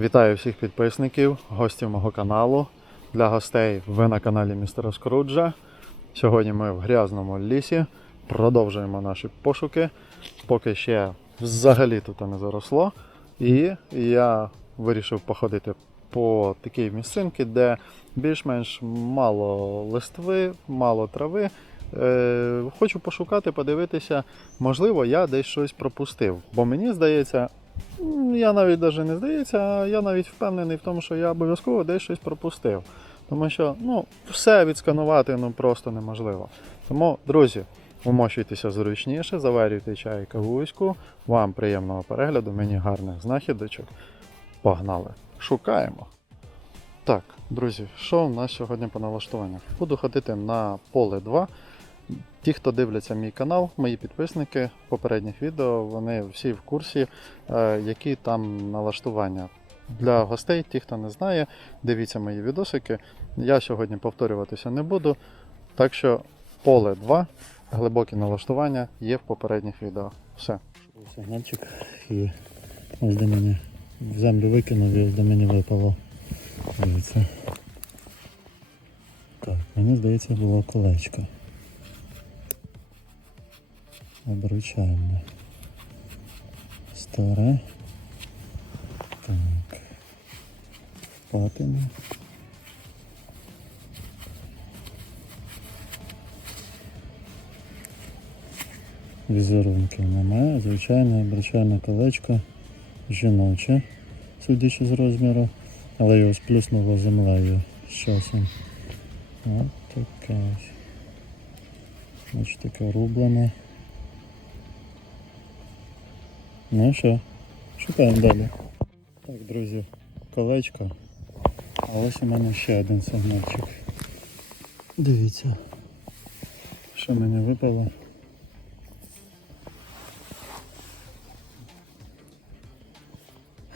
Вітаю всіх підписників, гостів мого каналу. Для гостей ви на каналі Містера Скруджа. Сьогодні ми в грязному лісі. Продовжуємо наші пошуки. Поки ще взагалі тут не заросло. І я вирішив походити по такій місцинці, де більш-менш мало листви, мало трави. Е, хочу пошукати, подивитися, можливо, я десь щось пропустив. Бо мені здається, я навіть навіть не здається, а я навіть впевнений в тому, що я обов'язково десь щось пропустив. Тому що ну, все відсканувати ну, просто неможливо. Тому, друзі, умощуйтеся зручніше, заварюйте чай і кавуську. Вам приємного перегляду, мені гарних знахідочок. Погнали! Шукаємо! Так, друзі, що в нас сьогодні по налаштуваннях? Буду ходити на поле 2. Ті, хто дивляться мій канал, мої підписники попередніх відео, вони всі в курсі, е, які там налаштування. Для гостей, ті, хто не знає, дивіться мої відосики. Я сьогодні повторюватися не буду. Так що поле 2, глибокі налаштування є в попередніх відео. Все. Сигнальчик і ось до мене в землю викинув і ось до мене випало. Дивіться. Так, мені здається було колечко. Обручальне. Старе. Так. Патина. Візерунків немає. Звичайне обручальне колечко жіноче, судячи з розміру, але його сплюснуло землею з часом. От таке ось. Ось таке рублене. Ну що, шукаємо далі. Так, друзі, колечко. А ось у мене ще один сигнальчик. Дивіться, що мені випало.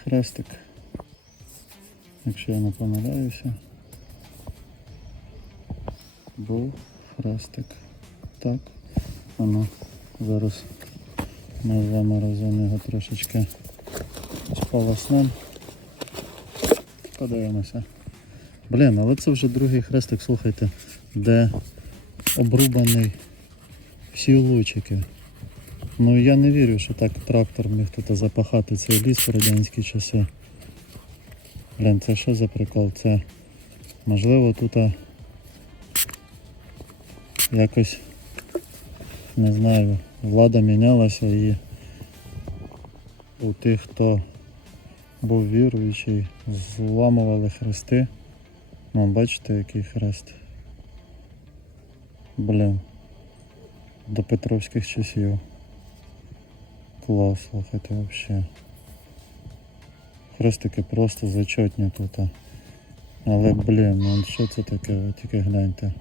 Хрестик. Якщо я не помиляюся. Був хрестик. Так. Воно зараз ми з вами разом його трошечки сполоснем. Подивимося. Блін, але це вже другий хрестик, слухайте, де обрубаний всі лучики. Ну я не вірю, що так трактор міг тут запахати цей ліс в радянські часи. Блін, це що за прикол? Це можливо тут якось не знаю, влада мінялася і у тих, хто був віруючий, зламували хрести. Ну, бачите, який хрест. Блін. До Петровських часів. Клас, слухайте, вообще. Хрестики просто зачетні тут. Але, блін, ну що це таке? Ви тільки гляньте.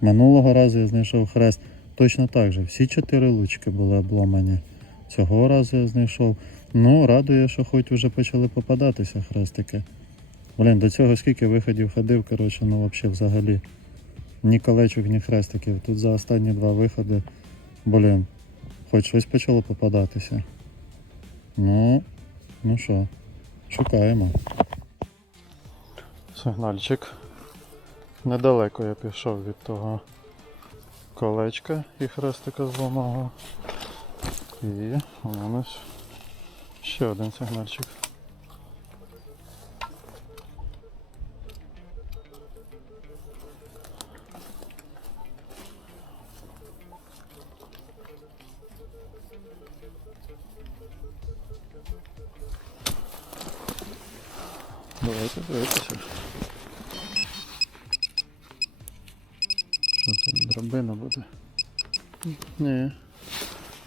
Минулого разу я знайшов хрест точно так же. Всі чотири лучки були обламані. Цього разу я знайшов. Ну, радує, що хоч вже почали попадатися хрестики. Блін, до цього скільки виходів ходив, коротше, ну взагалі взагалі. Ні колечок, ні хрестиків. Тут за останні два виходи, блін, хоч щось почало попадатися. Ну, ну що, шукаємо. Сигнальчик. Недалеко я пішов від того колечка і хрестика зламого. І у мене ще один сигнальчик. Давайте дивитися. Драбина буде? Ні,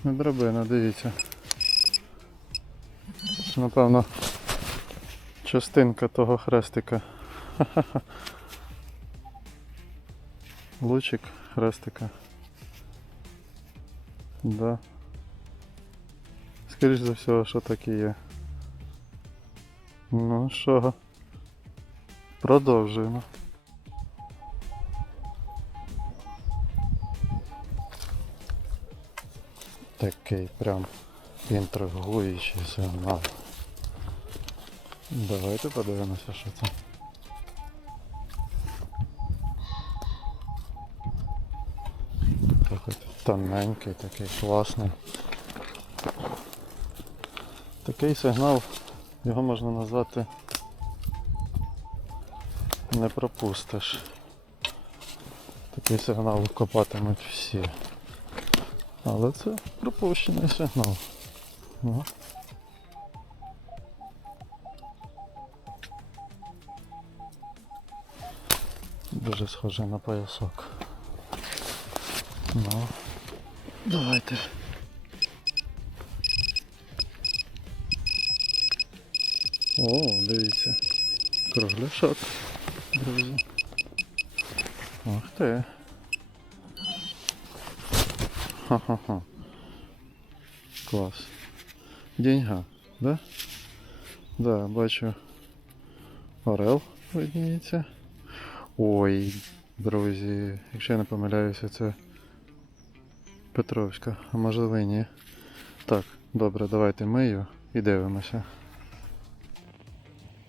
не драбина, дивіться. Напевно, частинка того хрестика. Лучик хрестика. Да. Скоріш за все, що так і є. Ну що, продовжуємо. Такий прям інтригуючий сигнал. Давайте подивимося, що це. Такий тоненький, такий класний. Такий сигнал, його можна назвати не пропустиш. Такий сигнал копатимуть всі. Але це пропущений сигнал. Ну. Дуже схоже на поясок. Ну. Давайте. О, дивіться. Кругляшок, друзі. Ух ти. Ха-ха-ха. Клас. Деньга, да? Да, бачу. Орел видніється. Ой, друзі, якщо я не помиляюся, це Петровська, а можливо і ні. Так, добре, давайте мию і дивимося.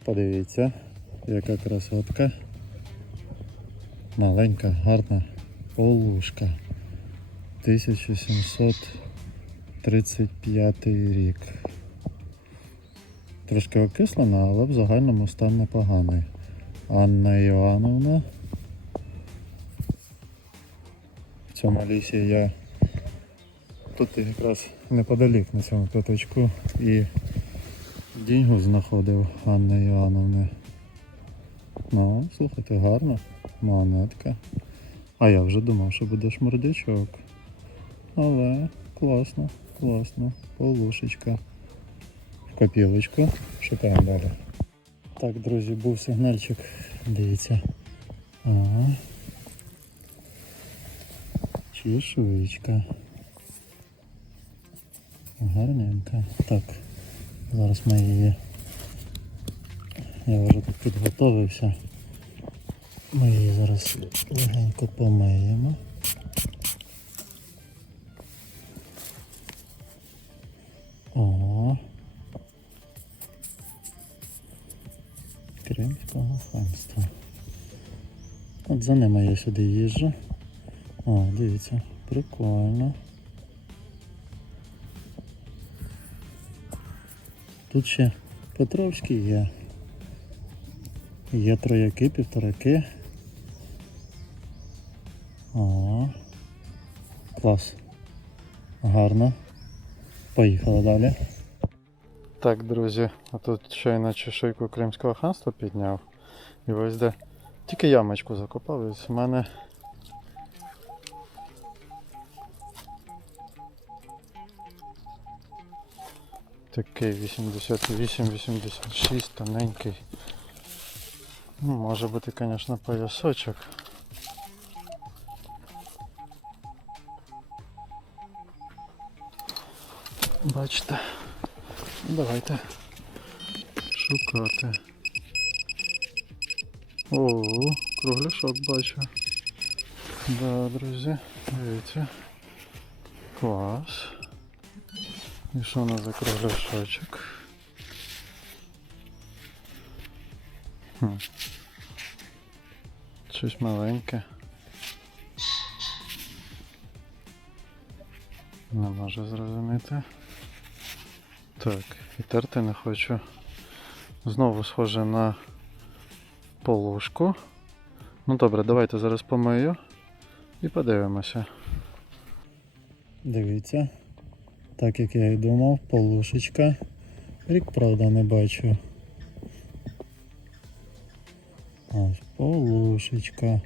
Подивіться, яка красотка. Маленька, гарна полушка. 1735 рік. Трошки окислена, але в загальному стан непоганий. Анна Івановна. В цьому лісі я тут якраз неподалік на цьому п'ятачку і Діньгу знаходив Анни Івановни. Ну, слухайте, гарно. Монетка. А я вже думав, що буде шмурдячок. Але класно, класно. Полушечка. В копілочку. Шукаємо далі. Так, друзі, був сигнальчик. Дивіться. Ага. Чешуєчка. Гарненька. Так. Зараз ми її. Я вже тут підготовився. Ми її зараз легенько помиємо. За ними я сюди їжджу. О, дивіться, прикольно. Тут ще Петровський є. Є трояки, півтораки. О, клас. Гарно. Поїхали далі. Так, друзі, а тут щойно чешуйку Кримського ханства підняв. І ось де. Тільки ямочку закопав, ось у мене. Такий 88-86 тоненький. Ну, може бути, звісно, поясочок. Бачите. Давайте шукати. О, кругляшок бачу. Да, друзі, дивіться. Клас. І що у нас за кругляшочок? Хм. Щось маленьке. Не можу зрозуміти. Так, і терти не хочу. Знову схоже на полушку. Ну добре, давайте зараз помию і подивимося. Дивіться. Так як я і думав, полушечка. Рік, правда, не бачу. Ось полушечка.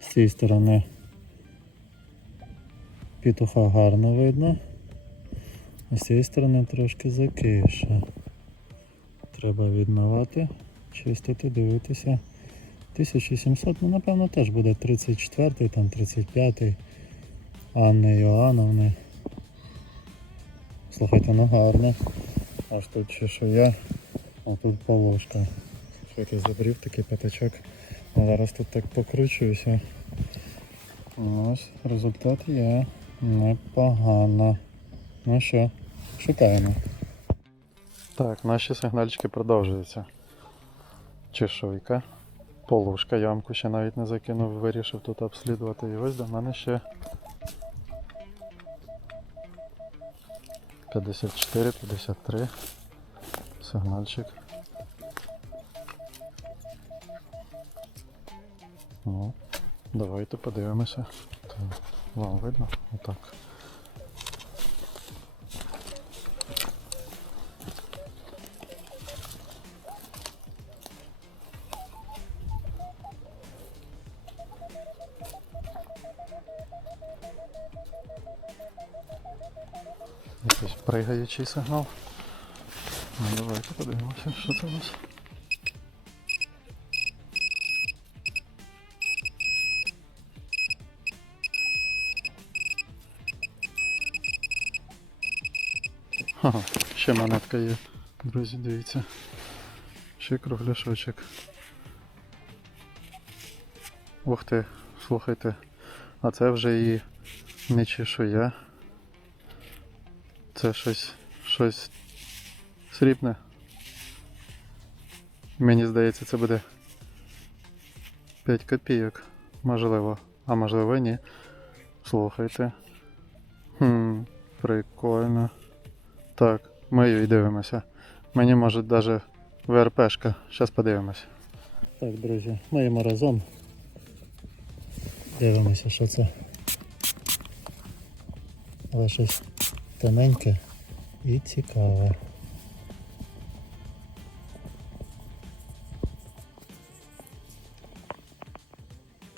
З цієї сторони петуха гарно видно. А з цієї сторони трошки закише. Треба відмивати, чистити, дивитися. 1700, ну напевно теж буде 34 там 35 Анни Іоанновни. Слухайте, ну гарно. Аж тут чешуя, а тут полошка. Якийсь забрів такий п'ятачок. Зараз тут так покручуюся. Ось результат є непогано. Ну що, Шукаємо. Так, наші сигнальчики продовжуються. Чешуйка. Полушка, ямку ще навіть не закинув, вирішив тут обслідувати. І ось до мене ще 54, 53. Сигнальчик. Ну, давайте подивимося. Вам видно? Отак. Пригаючий сигнал. Ну, давайте подивимося, що це у нас. Ага, ще монетка є. Друзі, дивіться. Ще кругляшочок. Ух ти, слухайте. А це вже і не чешуя. Це щось. щось срібне. Мені здається, це буде 5 копійок. Можливо. А можливо ні. Слухайте. Хм, прикольно. Так, ми її дивимося. Мені може навіть ВРПшка. Зараз подивимося. Так, друзі, маємо разом. Дивимося, що це. Але щось тоненьке і цікаве.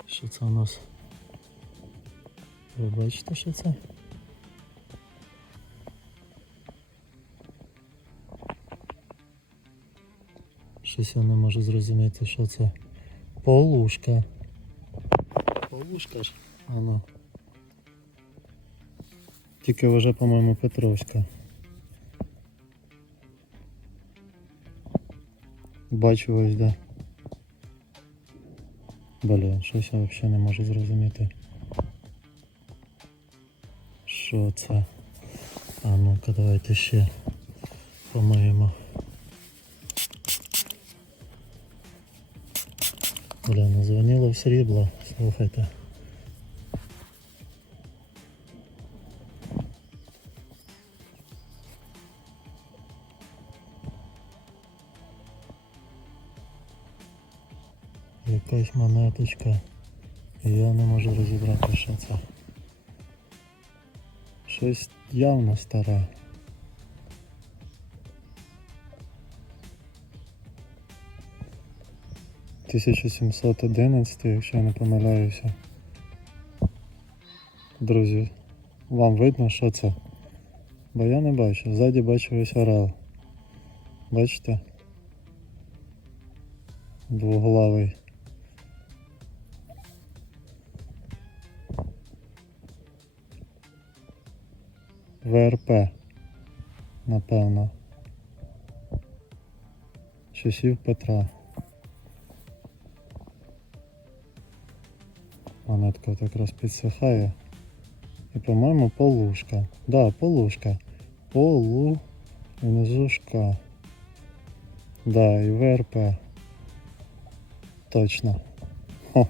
Що це у нас? Ви бачите, що це? Щось я не можу зрозуміти, що це. Полушка. Полушка ж? Ано. Тільки вже, по-моєму, Петровська. Бачу ось де. Блін, щось я взагалі не можу зрозуміти. Що це? А ну-ка, давайте ще помиємо. Бля, назвонило в срібло, слухайте. Якась монеточка. І я не можу розібрати, що це. Щось явно старе. Тисяча сімсот якщо я не помиляюся. Друзі, вам видно, що це? Бо я не бачу. Ззаді бачу ось орел. Бачите? Двуглавий. ВРП, напевно. Часів Петра. Монетка от якраз підсихає. І, по-моєму, полушка. Да, полушка. Полу. Внизушка. Да, і ВРП. Точно. Хо,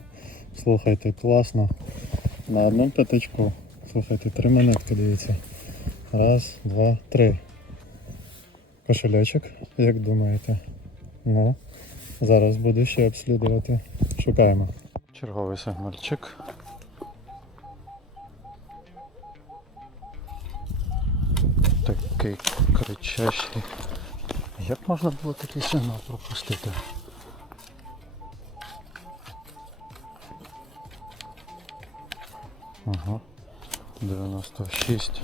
слухайте, класно. На одному п'ятачку. Слухайте, три монетки, дивіться. Раз, два, три. Кошелечок, як думаєте? Ну, зараз буду ще обслідувати. Шукаємо. Черговий сигнальчик. Такий кричащий. Як можна було такий сигнал пропустити? Ага. 96.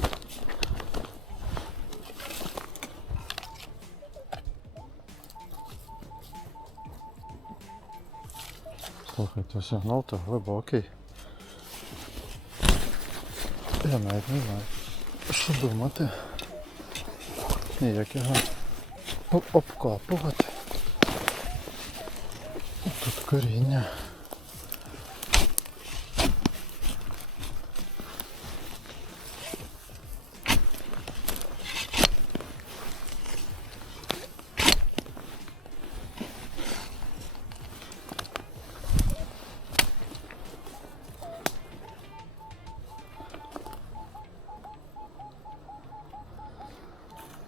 Слухайте, сигнал то глибокий. Я навіть не знаю, що думати. І як його об- обкопувати. Тут коріння.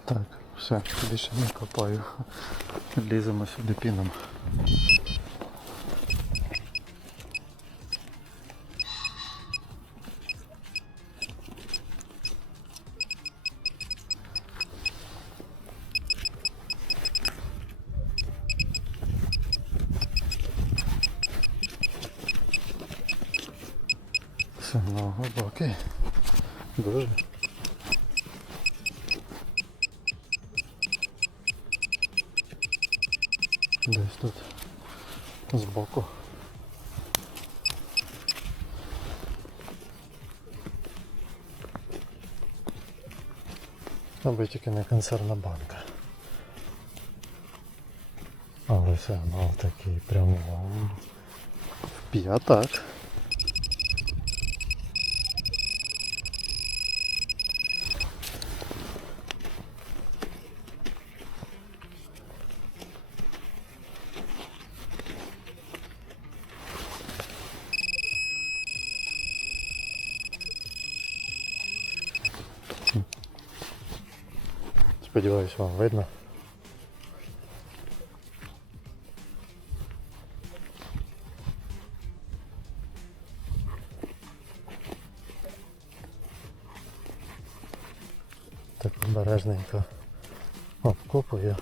Так, все, більше не копаю. Ліземо сюди піном. Аби тільки не консервна банка. Але все одно такий прямо в п'ятак. Сподіваюсь, вам видно. Так обережненько обкопую,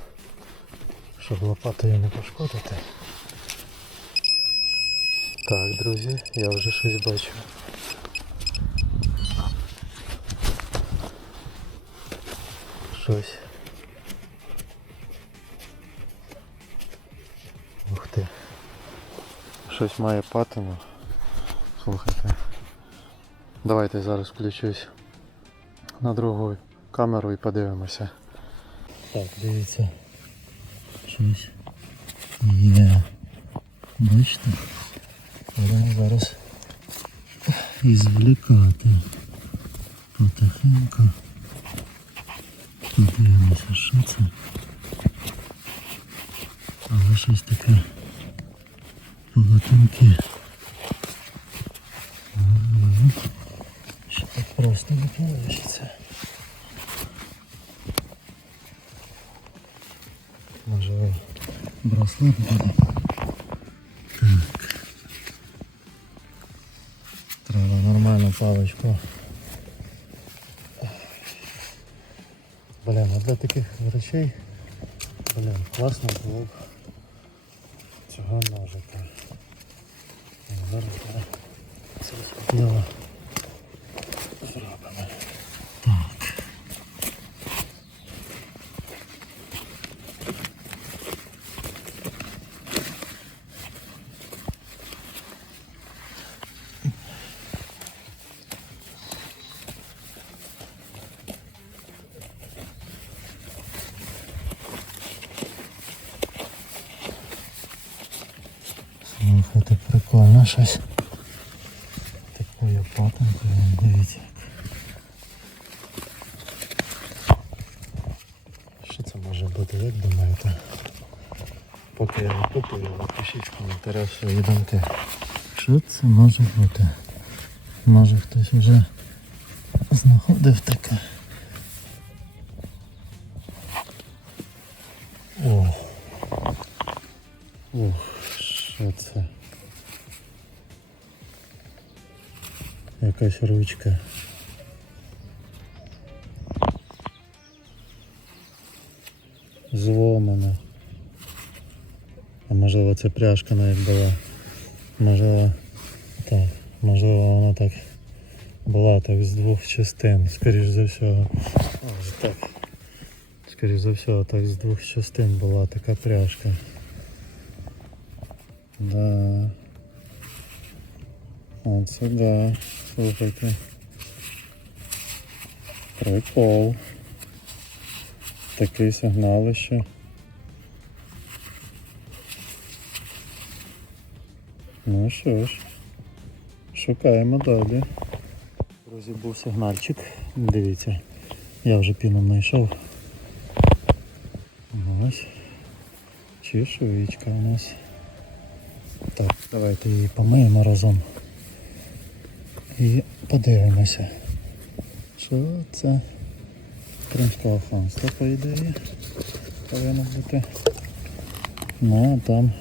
щоб лопатою не пошкодити. Так, друзі, я вже щось бачу. Щось. Щось має патину. Слухайте. Давайте зараз включусь на другу камеру і подивимося. Так, дивіться. Щось є. Бачите? Будемо зараз ізвлікати потихеньку. Подивимося, що це. Але щось таке полотенки. Ага. Що так просто не получиться. Може браслет буде. Так. Треба нормальну паличку. Блін, а для таких речей, блін, класно було б цього ножика. Зараз я це схопила. Зробимо. Так. Слухайте, прикольно щось. Такою патинкою, дивіться. Що це може бути, як думаєте? Поки я викупую, напишіть в коментарях свої думки. Що це може бути? Може хтось вже знаходив таке. О. Ух, що це? Якась ручка. Зломана. А можливо це пряжка навіть була. Можливо. Так, можливо вона так була так з двох частин, скоріш за всього. Може так. Скоріш за всього, так з двох частин була така пряжка. Да. Оце да. Слухайте. Прикол. Такий сигнал ще. Ну що ж, шукаємо далі. Друзі, був сигнальчик. Дивіться, я вже піном знайшов. Ось. Чешуєчка у нас. Так, давайте її помиємо разом. Подивимося. Що це Кримського ханства, по ідеї. Повинно бути. Ну, а там.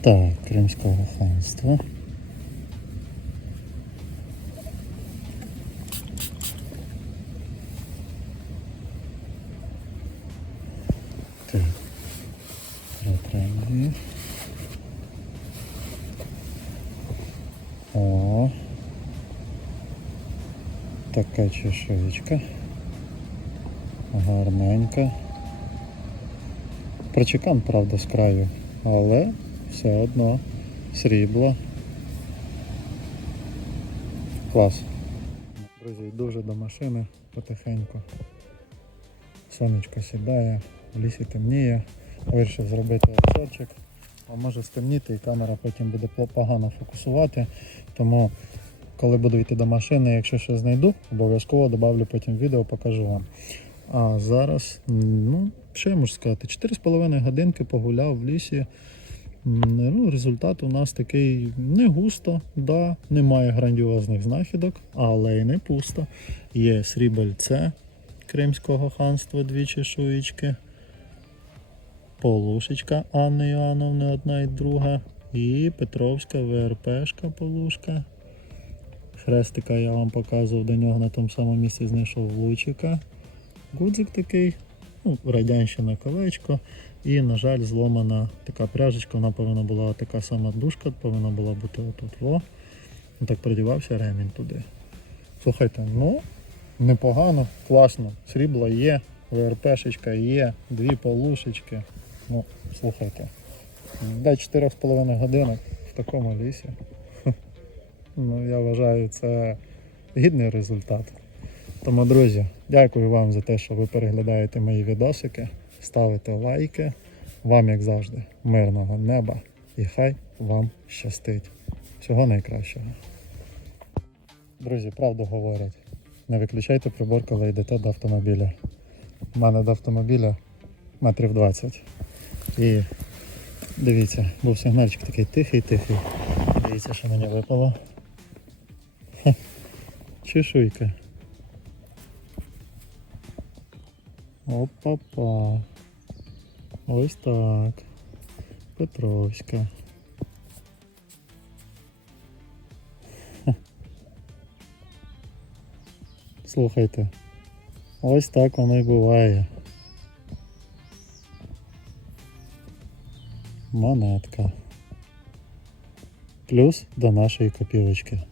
Так, Кримського ханства. Так. Ретренді. О. Така чешуєчка. Гарненька. Прочекан, правда, з краю, але все одно срібло. Клас. Друзі, йду вже до машини потихеньку. Сонечко сідає, в лісі темніє. Вирішив зробити обзорчик. А може стемніти і камера потім буде погано фокусувати. Тому коли буду йти до машини, якщо щось знайду, обов'язково додавлю потім відео, покажу вам. А зараз, ну, що я можу сказати, 4,5 годинки погуляв в лісі. Ну, результат у нас такий не густо, да, немає грандіозних знахідок, але й не пусто. Є срібельце Кримського ханства, дві чешуєчки, полушечка Анни Іоанновни, одна і друга, і Петровська ВРПшка полушка. Хрестика я вам показував до нього на тому самому місці знайшов лучика. Гудзик такий, ну, радянщина колечко. І, на жаль, зломана така пряжечка, вона повинна була така сама дужка, повинна була бути отут. Во. Так придівався ремінь туди. Слухайте, ну, непогано, класно. Срібло є, ВРПшечка є, дві полушечки. Ну, слухайте. До 4,5 годинок в такому лісі. Ну, я вважаю, це гідний результат. Тому, друзі, дякую вам за те, що ви переглядаєте мої відосики, ставите лайки. Вам, як завжди, мирного неба і хай вам щастить. Всього найкращого. Друзі, правду говорять. Не виключайте прибор, коли йдете до автомобіля. У мене до автомобіля метрів 20. І дивіться, був сигнальчик такий тихий-тихий. Дивіться, що мені випало. Хе, Чешуйка. Опа-па. Ось так. Петровська. Хе. Слухайте. Ось так воно і буває. Монетка. Плюс до нашої копілочки.